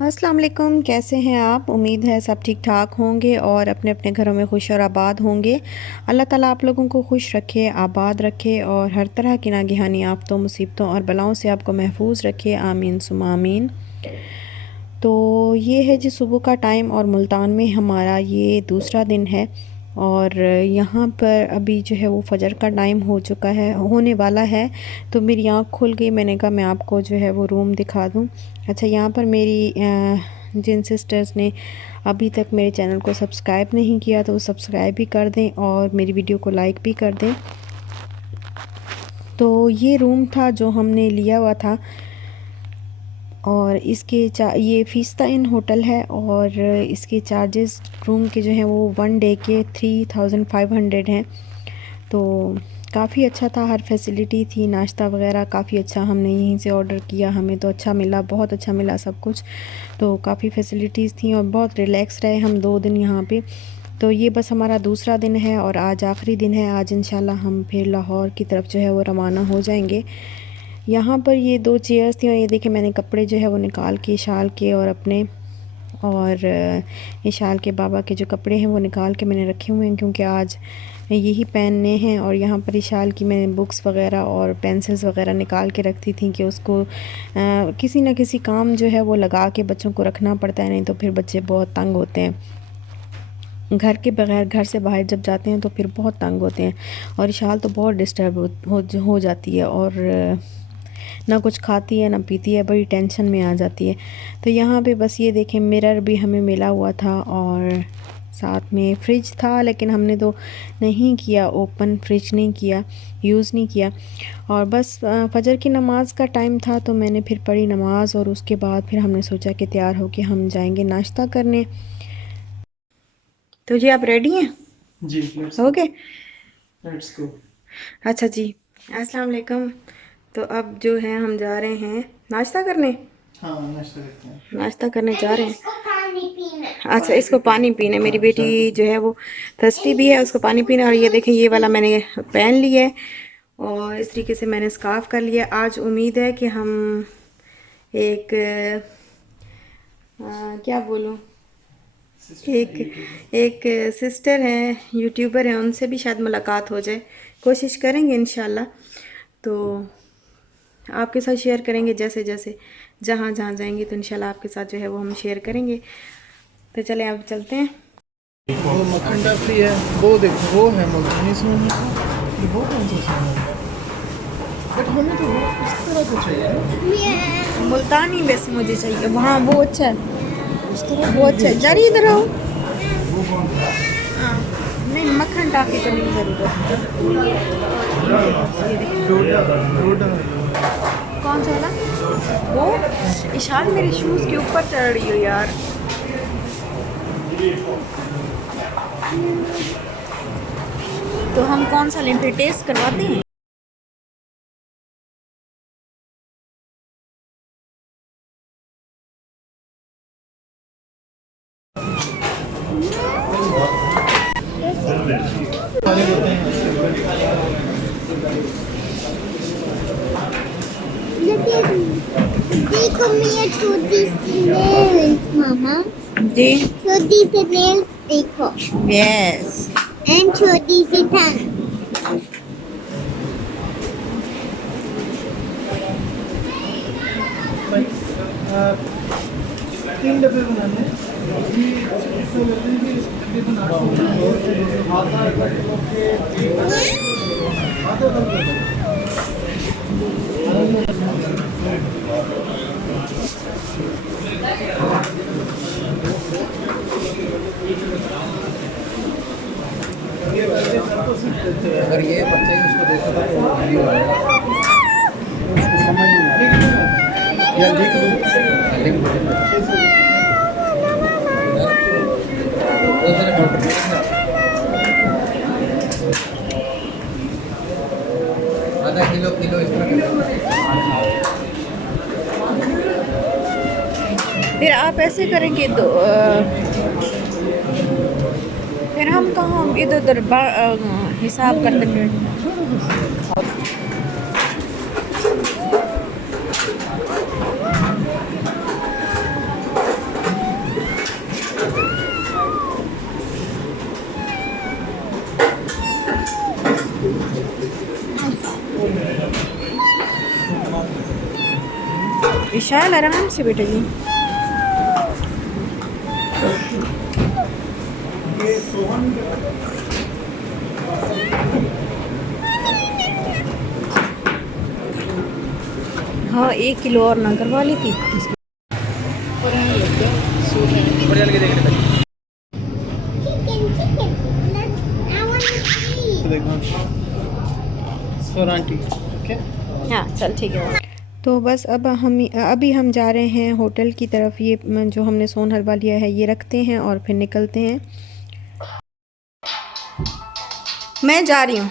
अस्सलाम वालेकुम, कैसे हैं आप? उम्मीद है सब ठीक ठाक होंगे और अपने अपने घरों में खुश और आबाद होंगे। अल्लाह ताला आप लोगों को खुश रखे, आबाद रखे और हर तरह की नागहानी आफ़तों, मुसीबतों और बलाओं से आपको महफूज रखे। आमीन सुम्मा आमीन। तो ये है जी सुबह का टाइम और मुल्तान में हमारा ये दूसरा दिन है और यहाँ पर अभी जो है वो फ़जर का टाइम हो चुका है, होने वाला है। तो मेरी आँख खुल गई, मैंने कहा मैं आपको जो है वो रूम दिखा दूँ। अच्छा, यहाँ पर मेरी जिन सिस्टर्स ने अभी तक मेरे चैनल को सब्सक्राइब नहीं किया तो वो सब्सक्राइब भी कर दें और मेरी वीडियो को लाइक भी कर दें। तो ये रूम था जो हमने लिया हुआ था और इसके ये फ़ीस्ता इन होटल है और इसके चार्जेस रूम के जो हैं वो 1 डे के 3500 हैं। तो काफ़ी अच्छा था, हर फैसिलिटी थी, नाश्ता वगैरह काफ़ी अच्छा हमने यहीं से ऑर्डर किया, हमें तो अच्छा मिला, बहुत अच्छा मिला सब कुछ। तो काफ़ी फैसिलिटीज़ थी और बहुत रिलैक्स रहे हम 2 दिन यहाँ पे। तो ये बस हमारा दूसरा दिन है और आज आखिरी दिन है। आज इंशाल्लाह हम फिर लाहौर की तरफ जो है वो रवाना हो जाएंगे। यहाँ पर ये 2 चेयर्स थी और ये देखिए मैंने कपड़े जो है वो निकाल के शाल के और अपने और ये शाल के बाबा के जो कपड़े हैं वो निकाल के मैंने रखे हुए हैं क्योंकि आज यही पहनने हैं। और यहाँ पर इशाल की मैंने बुक्स वगैरह और पेंसिल्स वगैरह निकाल के रखती थी कि उसको किसी न किसी काम जो है वो लगा के बच्चों को रखना पड़ता है, नहीं तो फिर बच्चे बहुत तंग होते हैं। घर के बगैर घर से बाहर जब जाते हैं तो फिर बहुत तंग होते हैं और इशाल तो बहुत डिस्टर्ब हो जाती है और ना कुछ खाती है ना पीती है, बड़ी टेंशन में आ जाती है। तो यहाँ पे बस ये देखें मिरर भी हमें मिला हुआ था और साथ में फ्रिज था, लेकिन हमने तो नहीं किया ओपन, फ्रिज नहीं किया, यूज़ नहीं किया। और बस फ़जर की नमाज़ का टाइम था तो मैंने फिर पढ़ी नमाज़ और उसके बाद फिर हमने सोचा कि तैयार हो के हम जाएंगे नाश्ता करने। तो जी आप रेडी हैं? जी ओके, लेट्स गो। अच्छा जी, अस्सलाम वालेकुम। तो अब जो है हम जा रहे हैं नाश्ता करने, हाँ, नाश्ता करते हैं। नाश्ता करने जा रहे हैं। अच्छा, इसको पानी पीना है, मेरी बेटी जो है वो थर्स्टी भी है, उसको पानी पीना। और ये देखें ये वाला मैंने पहन लिया है और इस तरीके से मैंने स्कार्फ कर लिया। आज उम्मीद है कि हम एक क्या बोलूँ, एक एक सिस्टर हैं, यूट्यूबर हैं, उनसे भी शायद मुलाकात हो जाए, कोशिश करेंगे इंशाल्लाह। तो आपके साथ शेयर करेंगे जैसे जैसे जहाँ जहाँ जाएंगे तो इंशाल्लाह आपके साथ जो है वो हम शेयर करेंगे। तो चले अब चलते हैं। वो मक्खन डफरी है, वो देखो वो है मुल्तानी सून। ये वो कौन सा सून है? बट हमें तो वो इस तरह का चाहिए। मुल्तानी वैसे मुझे चाहिए, वहाँ वो अच्छा है, इस तरह वो का अच्छा भी है। अच्छा जरी इधर होता आओ। है। वो कौन सा? हाँ, नहीं मक्खन टाफी तो नहीं ज़रूरत। डोडा डोडा। कौन सा वाला? वो इशान मेरे शूज़ के ऊपर चढ़ रही हो यार। तो हम कौन सा लें, फिर टेस्ट करवाते हैं। खाने देते हैं। देखो मेरा छोटी सी नेल्स मामा, जी, छोटी सी नेल्स देखो यस। एंड छोटी सी टंग। तीन डब्बे बनाने हैं। अभी इसमें लगते हैं कि तकरीबन 800 आधा किलो के आधा अगर ये बच्चे उसको देखो तो वीडियो आएगा, उसको समझ नहीं आएगा। या लिख दो, लिख दो, आधा किलो किलो इस तरह। फिर आप ऐसे करेंगे तो फिर हम कहाँ इधर उधर हिसाब करते फिर। विशाल आराम से बेटा जी। हाँ 1 किलो और ना करवा ली थी। और यहाँ लगता है सूट है, बढ़िया लगे देखने में। Chicken. I want to see. देखो फॉर आंटी, ओके। हाँ चल ठीक है। तो बस अब अभी हम जा रहे हैं होटल की तरफ। ये जो हमने सोन हलवा लिया है ये रखते हैं और फिर निकलते हैं। मैं जा रही हूँ।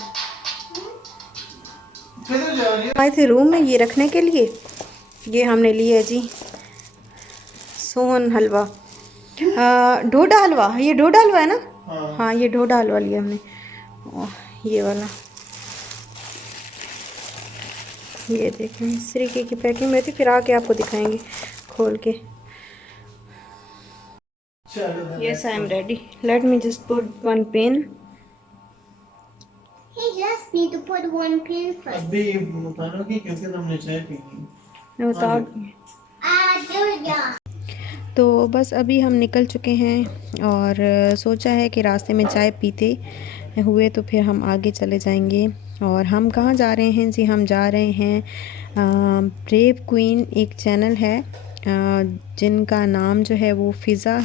किधर जा रही है? आए थे रूम में ये रखने के लिए। ये हमने लिया जी सोन हलवा, ढोडा हलवा। ये ढोडा हलवा है ना? हाँ ये ढोडा हलवा लिया हमने। ये वाला, ये देखें इस तरीके की पैकिंग में थी। फिर आके आपको दिखाएंगे खोल के। Yes I am ready. Let me just put one pen. He just need to put one pin first. अभी उतारोगी क्योंकि तुमने चाय पी ली। मैं उतार। Julia. तो बस अभी हम निकल चुके हैं और सोचा है कि रास्ते में चाय पीते हुए तो फिर हम आगे चले जाएंगे। और हम कहाँ जा रहे हैं जी? हम जा रहे हैं ब्रेव क्वीन, एक चैनल है जिनका नाम जो है वो फ़िज़ा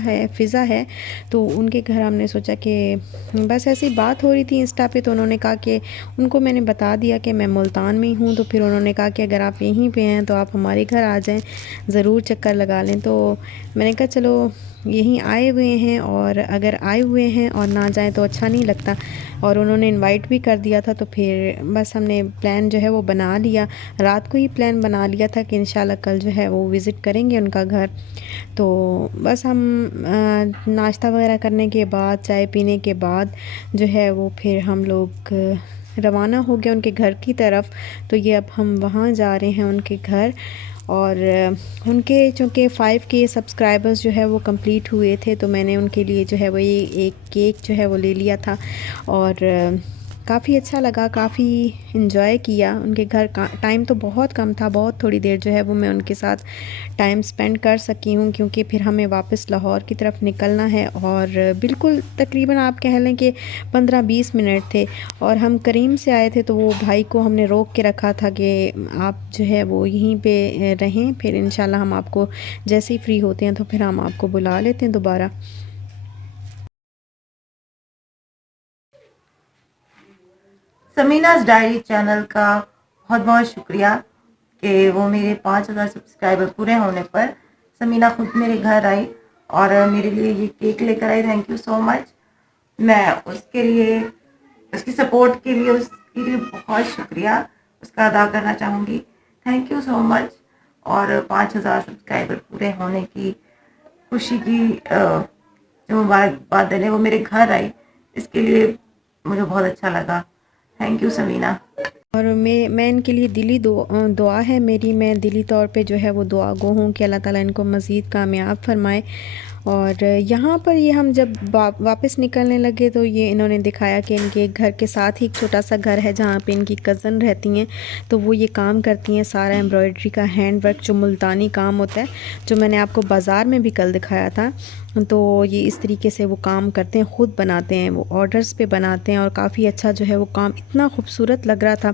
है। तो उनके घर हमने सोचा कि बस ऐसी बात हो रही थी इंस्टा पे, तो उन्होंने कहा कि उनको मैंने बता दिया कि मैं मुल्तान में ही हूँ। तो फिर उन्होंने कहा कि अगर आप यहीं पे हैं तो आप हमारे घर आ जाएं, ज़रूर चक्कर लगा लें। तो मैंने कहा चलो यहीं आए हुए हैं और अगर आए हुए हैं और ना जाएं तो अच्छा नहीं लगता। और उन्होंने इनवाइट भी कर दिया था तो फिर बस हमने प्लान जो है वो बना लिया। रात को ही प्लान बना लिया था कि इंशाल्लाह कल जो है वो विज़िट करेंगे उनका घर। तो बस हम नाश्ता वगैरह करने के बाद, चाय पीने के बाद जो है वो फिर हम लोग रवाना हो गए उनके घर की तरफ। तो ये अब हम वहाँ जा रहे हैं उनके घर। और उनके चूँकि 5K सब्सक्राइबर्स जो है वो कंप्लीट हुए थे तो मैंने उनके लिए जो है वो ये एक केक जो है वो ले लिया था। और काफ़ी अच्छा लगा, काफ़ी इन्जॉय किया उनके घर का। टाइम तो बहुत कम था, बहुत थोड़ी देर जो है वो मैं उनके साथ टाइम स्पेंड कर सकी हूँ क्योंकि फिर हमें वापस लाहौर की तरफ निकलना है। और बिल्कुल तकरीबन आप कह लें कि 15-20 मिनट थे। और हम करीम से आए थे तो वो भाई को हमने रोक के रखा था कि आप जो है वो यहीं पे रहें, फिर इंशाल्लाह हम आपको जैसे ही फ्री होते हैं तो फिर हम आपको बुला लेते हैं दोबारा। समीनाज़ डायरी चैनल का बहुत बहुत शुक्रिया कि वो मेरे 5000 सब्सक्राइबर पूरे होने पर समीना खुद मेरे घर आई और मेरे लिए ये केक लेकर आई। Thank you so much. मैं उसके लिए, उसकी सपोर्ट के लिए, उसके लिए बहुत शुक्रिया उसका अदा करना चाहूँगी। Thank you so much. और 5000 सब्सक्राइबर पूरे होने की खुशी की जो मुबारकबाद देने वो मेरे घर आई, इसके लिए मुझे बहुत अच्छा लगा। Thank you Samina. और मैं इनके लिए दिली दुआ है मेरी, मैं दिली तौर पे जो है वो दुआ गो हूँ कि अल्लाह ताला इनको मज़ीद कामयाब फरमाए। और यहाँ पर ये हम जब वापस निकलने लगे तो ये इन्होंने दिखाया कि इनके घर के साथ ही एक छोटा सा घर है जहाँ पे इनकी कज़न रहती हैं। तो वो ये काम करती हैं सारा एम्ब्रॉयडरी का, हैंड वर्क जो मुल्तानी काम होता है, जो मैंने आपको बाज़ार में भी कल दिखाया था। तो ये इस तरीके से वो काम करते हैं, ख़ुद बनाते हैं, वो ऑर्डर्स पे बनाते हैं और काफ़ी अच्छा जो है वो काम इतना खूबसूरत लग रहा था।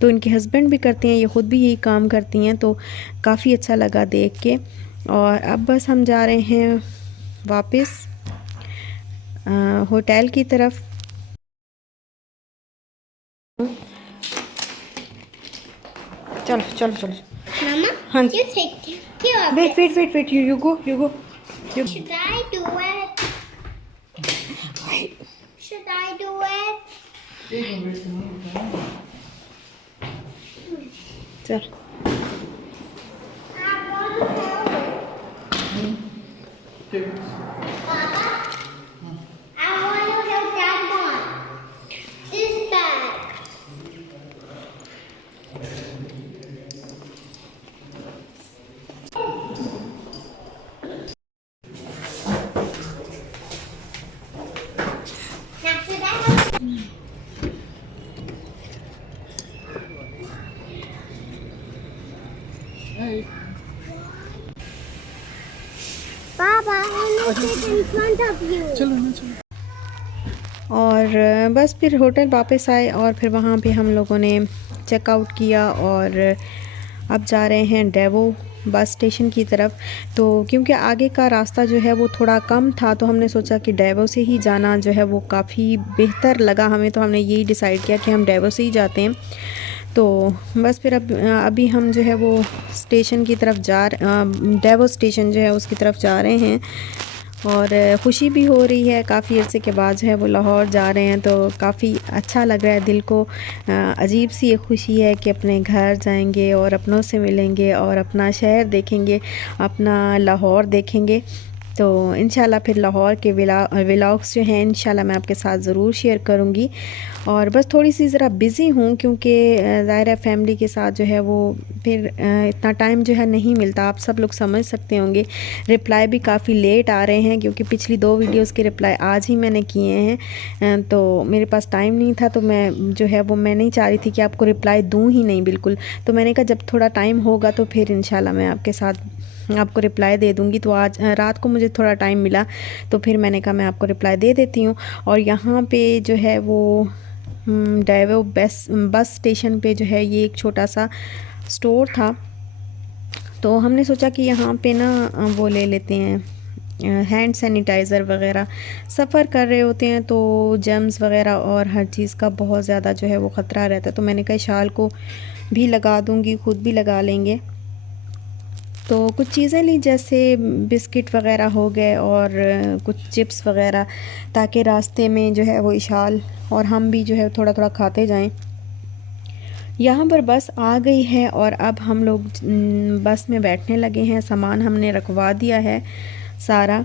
तो इनके हस्बैंड भी करते हैं, ये ख़ुद भी यही काम करती हैं, तो काफ़ी अच्छा लगा देख के। और अब बस हम जा रहे हैं वापस होटल की तरफ। चलो चलो चलो। Mama, हाँ you take care of wait it. Wait wait wait, you go you go. Should I do it? Should I do it? चल I want to help. Papa, I want to help Dad one. This bag. Now should I help? Papa, I want to sit in front of you. चलो ना चलो। और बस फिर hotel वापस आए और फिर वहाँ पे हम लोगों ने चेकआउट किया और अब जा रहे हैं डेवो बस स्टेशन की तरफ। तो क्योंकि आगे का रास्ता जो है वो थोड़ा कम था तो हमने सोचा कि डेवो से ही जाना जो है वो काफ़ी बेहतर लगा हमें, तो हमने यही डिसाइड किया कि हम डेवो से ही जाते हैं। तो बस फिर अब अभी हम जो है वो स्टेशन की तरफ डेवो स्टेशन जो है उसकी तरफ जा रहे हैं और ख़ुशी भी हो रही है, काफ़ी अरसे के बाद जो है वो लाहौर जा रहे हैं तो काफ़ी अच्छा लग रहा है दिल को। अजीब सी एक ख़ुशी है कि अपने घर जाएंगे और अपनों से मिलेंगे और अपना शहर देखेंगे, अपना लाहौर देखेंगे। तो इंशाल्लाह फिर लाहौर के व्लॉग्स जो हैं इंशाल्लाह मैं आपके साथ ज़रूर शेयर करूँगी। और बस थोड़ी सी ज़रा बिज़ी हूँ क्योंकि ज़ाहिर है फैमिली के साथ जो है वो फिर इतना टाइम जो है नहीं मिलता, आप सब लोग समझ सकते होंगे। रिप्लाई भी काफ़ी लेट आ रहे हैं क्योंकि पिछली 2 वीडियोस के रिप्लाई आज ही मैंने किए हैं, तो मेरे पास टाइम नहीं था। तो मैं जो है वो मैं नहीं चाह रही थी कि आपको रिप्लाई दूँ ही नहीं बिल्कुल, तो मैंने कहा जब थोड़ा टाइम होगा तो फिर इंशाल्लाह मैं आपके साथ आपको रिप्लाई दे दूँगी। तो आज रात को मुझे थोड़ा टाइम मिला तो फिर मैंने कहा मैं आपको रिप्लाई दे देती हूँ। और यहाँ पे जो है वो डेवो बस स्टेशन पे जो है ये एक छोटा सा स्टोर था, तो हमने सोचा कि यहाँ पे ना वो ले लेते हैं हैंड सैनिटाइज़र वगैरह। सफ़र कर रहे होते हैं तो जर्म्स वगैरह और हर चीज़ का बहुत ज़्यादा जो है वो ख़तरा रहता है, तो मैंने कहा शाल को भी लगा दूँगी, ख़ुद भी लगा लेंगे। तो कुछ चीज़ें ली जैसे बिस्किट वगैरह हो गए और कुछ चिप्स वगैरह, ताकि रास्ते में जो है वो इशाल और हम भी जो है थोड़ा थोड़ा खाते जाएं। यहाँ पर बस आ गई है और अब हम लोग बस में बैठने लगे हैं। सामान हमने रखवा दिया है सारा।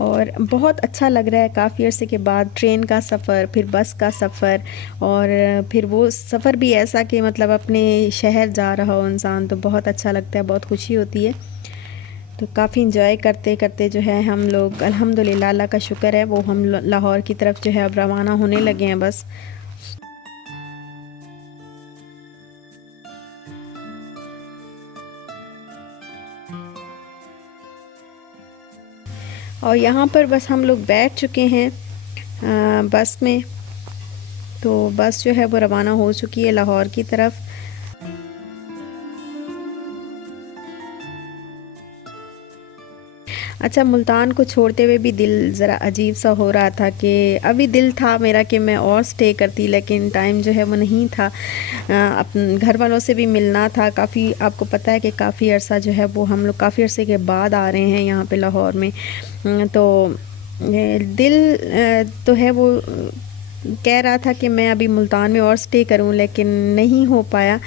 और बहुत अच्छा लग रहा है काफ़ी अरसे के बाद ट्रेन का सफ़र, फिर बस का सफ़र, और फिर वो सफ़र भी ऐसा कि मतलब अपने शहर जा रहा हो इंसान, तो बहुत अच्छा लगता है, बहुत खुशी होती है। तो काफ़ी इंजॉय करते करते जो है हम लोग अल्हम्दुलिल्लाह, अल्लाह का शुक्र है, वो हम लाहौर की तरफ जो है अब रवाना होने लगे हैं बस। और यहाँ पर बस हम लोग बैठ चुके हैं बस में, तो बस जो है वो रवाना हो चुकी है लाहौर की तरफ। अच्छा, मुल्तान को छोड़ते हुए भी दिल ज़रा अजीब सा हो रहा था कि अभी दिल था मेरा कि मैं और स्टे करती, लेकिन टाइम जो है वो नहीं था। अपने घर वालों से भी मिलना था। काफ़ी आपको पता है कि काफ़ी अरसा जो है वो हम लोग काफ़ी अरसे के बाद आ रहे हैं यहाँ पे लाहौर में, तो दिल तो है वो कह रहा था कि मैं अभी मुल्तान में और स्टे करूं, लेकिन नहीं हो पाया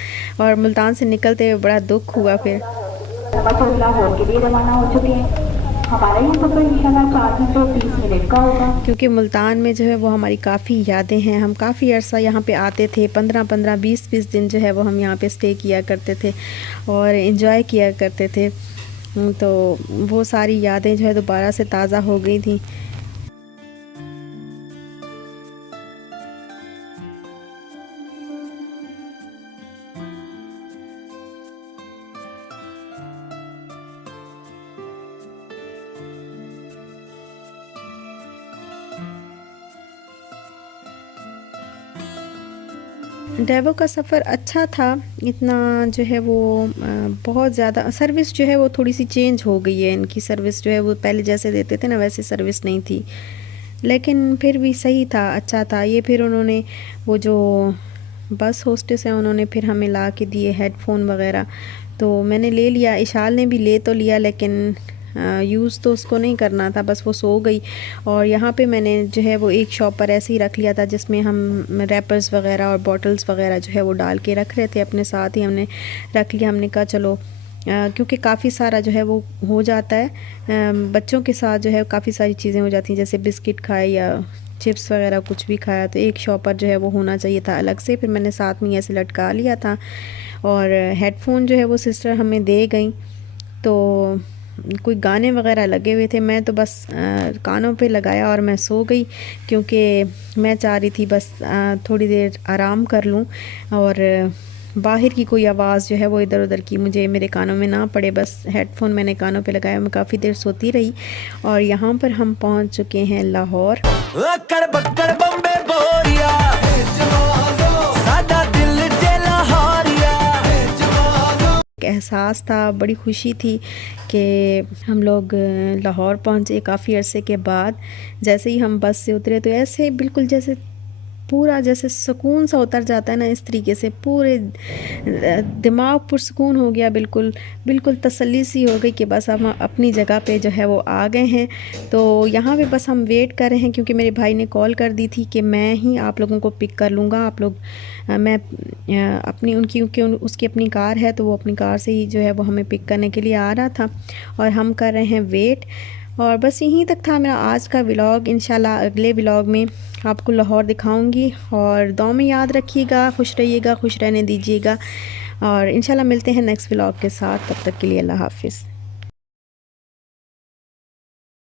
और मुल्तान से निकलते हुए बड़ा दुख हुआ। फिर लाहौर के लिए रवाना हो चुके हैं। हमारा ये सफ़र इंशाल्लाह 4 घंटे 30 मिनट का होगा, क्योंकि मुल्तान में जो है वो हमारी काफ़ी यादें हैं। हम काफ़ी अरसा यहाँ पे आते थे, 15-15 20-20 दिन जो है वो हम यहाँ पे स्टे किया करते थे और इन्जॉय किया करते थे। तो वो सारी यादें जो है दोबारा से ताज़ा हो गई थी। डेवो का सफ़र अच्छा था, इतना जो है वो बहुत ज़्यादा सर्विस जो है वो थोड़ी सी चेंज हो गई है। इनकी सर्विस जो है वो पहले जैसे देते थे ना वैसे सर्विस नहीं थी, लेकिन फिर भी सही था, अच्छा था ये। फिर उन्होंने वो जो बस होस्टेस है उन्होंने फिर हमें ला के दिए हेडफोन वगैरह, तो मैंने ले लिया। इशाल ने भी ले तो लिया लेकिन यूज़ तो उसको नहीं करना था, बस वो सो गई। और यहाँ पे मैंने जो है वो एक शॉप पर ऐसे ही रख लिया था जिसमें हम रैपर्स वगैरह और बॉटल्स वगैरह जो है वो डाल के रख रहे थे, अपने साथ ही हमने रख लिया। हमने कहा चलो क्योंकि काफ़ी सारा जो है वो हो जाता है, बच्चों के साथ जो है काफ़ी सारी चीज़ें हो जाती हैं, जैसे बिस्किट खाए या चिप्स वगैरह कुछ भी खाया, तो एक शॉप पर जो है वो होना चाहिए था अलग से। फिर मैंने साथ में ऐसे लटका लिया था। और हेडफोन जो है वो सिस्टर हमें दे गई, तो कोई गाने वगैरह लगे हुए थे, मैं तो बस कानों पे लगाया और मैं सो गई, क्योंकि मैं चाह रही थी बस थोड़ी देर आराम कर लूँ। और बाहर की कोई आवाज़ जो है वो इधर उधर की मुझे मेरे कानों में ना पड़े, बस हेडफोन मैंने कानों पे लगाया, मैं काफ़ी देर सोती रही। और यहाँ पर हम पहुँच चुके हैं लाहौर। एहसास था, बड़ी खुशी थी कि हम लोग लाहौर पहुँचे काफ़ी अरसे के बाद। जैसे ही हम बस से उतरे तो ऐसे बिल्कुल जैसे पूरा जैसे सुकून सा उतर जाता है ना, इस तरीके से पूरे दिमाग पुरसुकून हो गया, बिल्कुल बिल्कुल तसल्ली सी हो गई कि बस हम अपनी जगह पे जो है वो आ गए हैं। तो यहाँ पे बस हम वेट कर रहे हैं क्योंकि मेरे भाई ने कॉल कर दी थी कि मैं ही आप लोगों को पिक कर लूँगा, आप लोग मैं अपनी उनकी क्योंकि उसकी अपनी कार है तो वो अपनी कार से ही जो है वो हमें पिक करने के लिए आ रहा था और हम कर रहे हैं वेट। और बस यहीं तक था मेरा आज का व्लॉग। इंशाल्लाह अगले व्लॉग में आपको लाहौर दिखाऊंगी और दुआ में याद रखिएगा, खुश रहिएगा, खुश रहने दीजिएगा और इंशाल्लाह मिलते हैं नेक्स्ट व्लॉग के साथ। तब तक के लिए अल्लाह हाफ़िज़।